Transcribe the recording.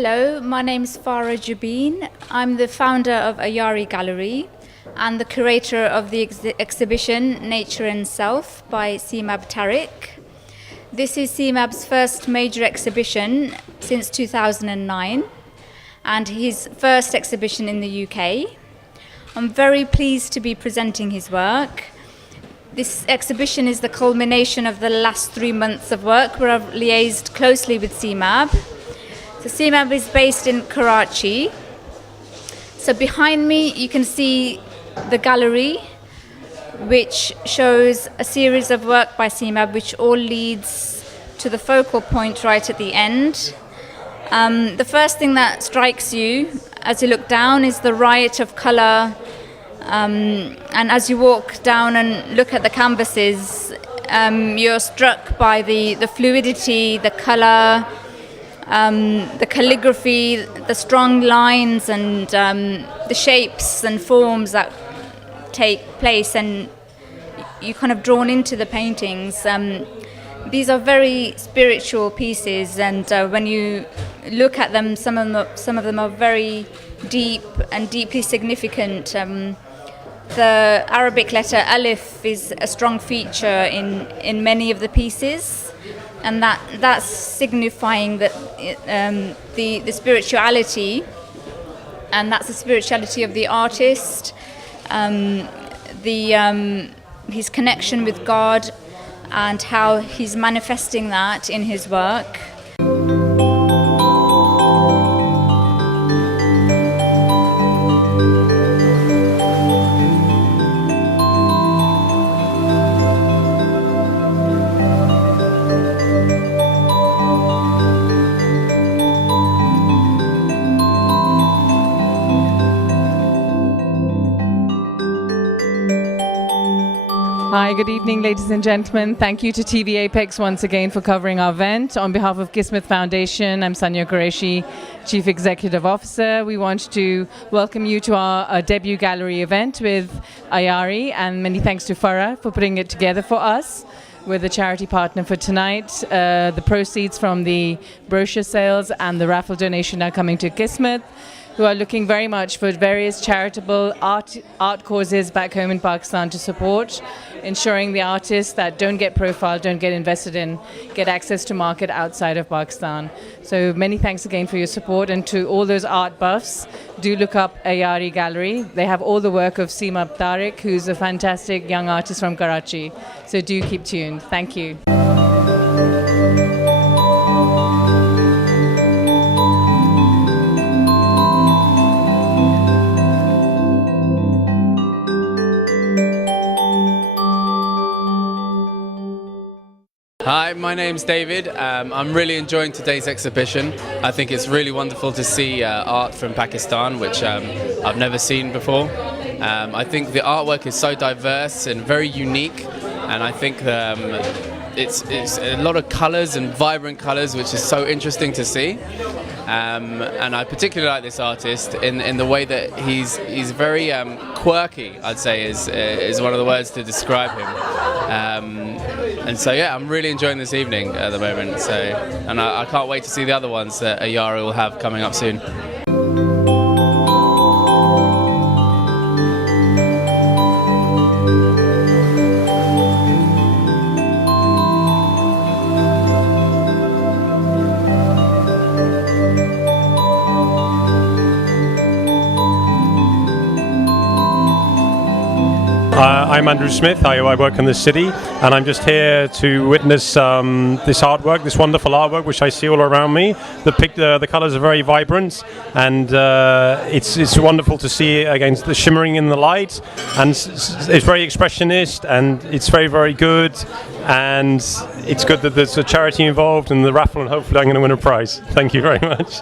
Hello, my name is Farah Jubin. I'm the founder of Ayari Gallery and the curator of the exhibition Nature and Self by Semmab Tariq. This is Semmab's first major exhibition since 2009 and his first exhibition in the UK. I'm very pleased to be presenting his work. This exhibition is the culmination of the last 3 months of work where I've liaised closely with Semmab. So Semmab is based in Karachi. So behind me you can see the gallery, which shows a series of work by Semmab which all leads to the focal point right at the end. The first thing that strikes you as you look down is the riot of colour. And as you walk down and look at the canvases, you're struck by the fluidity, the colour, the calligraphy, the strong lines and the shapes and forms that take place, and you're kind of drawn into the paintings. These are very spiritual pieces, and when you look at them, some of them are very deep and deeply significant. The Arabic letter Alif is a strong feature in many of the pieces, and that's signifying that the spirituality, and that's the spirituality of the artist, his connection with God, and how he's manifesting that in his work. Hi, good evening, ladies and gentlemen. Thank you to TVapex once again for covering our event. On behalf of Kismet Foundation, I'm Sanya Qureshi, Chief Executive Officer. We want to welcome you to our debut gallery event with Ayari, and many thanks to Farah for putting it together for us. We're the charity partner for tonight. The proceeds from the brochure sales and the raffle donation are coming to Kismet, who are looking very much for various charitable art causes back home in Pakistan to support, ensuring the artists that don't get profiled, don't get invested in, get access to market outside of Pakistan. So many thanks again for your support, and to all those art buffs, do look up Ayari Gallery. They have all the work of Semmab Tariq, who's a fantastic young artist from Karachi. So do keep tuned. Thank you. Hi, my name's David. I'm really enjoying today's exhibition. I think it's really wonderful to see art from Pakistan, which I've never seen before. I think the artwork is so diverse and very unique, and I think it's a lot of colours and vibrant colours, which is so interesting to see. And I particularly like this artist in the way that he's very quirky, I'd say is one of the words to describe him. And so yeah, I'm really enjoying this evening at the moment. So, and I can't wait to see the other ones that Ayari will have coming up soon. I'm Andrew Smith. I work in the city, and I'm just here to witness this artwork, this wonderful artwork which I see all around me. The colours are very vibrant, and it's wonderful to see against the shimmering in the light, and it's very expressionist, and it's very, very good, and it's good that there's a charity involved in the raffle, and hopefully I'm going to win a prize. Thank you very much.